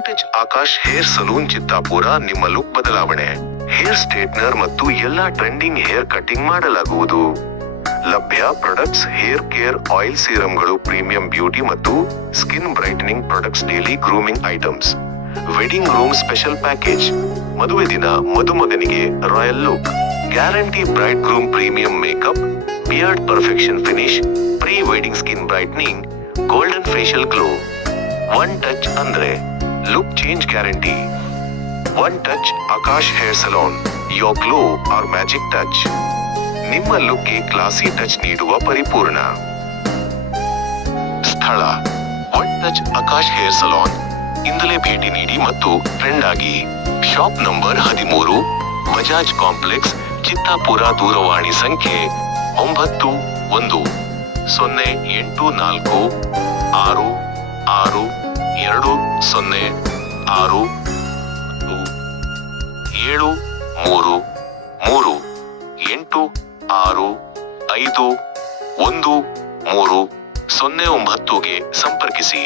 Touch Akash hair salon Chittapur ನಿಮ್ಮ look ಬದಲಾವಣೆ. Hair ಸ್ಟ್ರೇಟ್ನರ್ ಮತ್ತು ಎಲ್ಲಾ ಟ್ರೆಂಡಿಂಗ್ ಹೇರ್ ಕಟಿಂಗ್ ಮಾಡಲಾಗುವುದು. ಲಭ್ಯ ಪ್ರಾಡಕ್ಟ್ಸ್ ಹೇರ್ ಕೇರ್ ಆಯಿಲ್ ಸೀರಮ್ಗಳು ಪ್ರೀಮಿಯಂ ಬ್ಯೂಟಿ ಮತ್ತು skin brightening products daily grooming items wedding room special package ಮದುವೆ ದಿನ ಮದುಮಗನಿಗೆ royal look guarantee bright groom premium makeup beard perfection finish pre wedding skin brightening golden facial glow one touch ಅಂದ್ರೆ look change guarantee one touch Akash hair salon Your glow are magic touch ನಿಮ್ಮ ಲುಕ್ಗೆ classy touch ನೀಡುವ ಪರಿಪೂರ್ಣ. ಸ್ಥಳ. One touch Akash hair salon ಇಂದಲೇ ಭೇಟಿ ನೀಡಿ ಮತ್ತು ಫ್ರೆಂಡ್ ಆಗಿ. ಶಾಪ್ ನಂಬರ್ ಹದಿಮೂರು ಬಜಾಜ್ ಕಾಂಪ್ಲೆಕ್ಸ್ ಚಿತ್ತಾಪುರ ದೂರವಾಣಿ ಸಂಖ್ಯೆ ಒಂಬತ್ತು, ಒಂದು, ಸೊನ್ನೆ, ಎಂಟು, ನಾಲ್ಕು, ಆರು ಆರು, ಎರಡು ಸೊನ್ನೆ ಆರು ಏಳು ಮೂರು ಮೂರು ಎಂಟು ಆರು ಐದು ಒಂದು ಮೂರು ಸೊನ್ನೆ ಒಂಬತ್ತುಗೆ ಸಂಪರ್ಕಿಸಿ.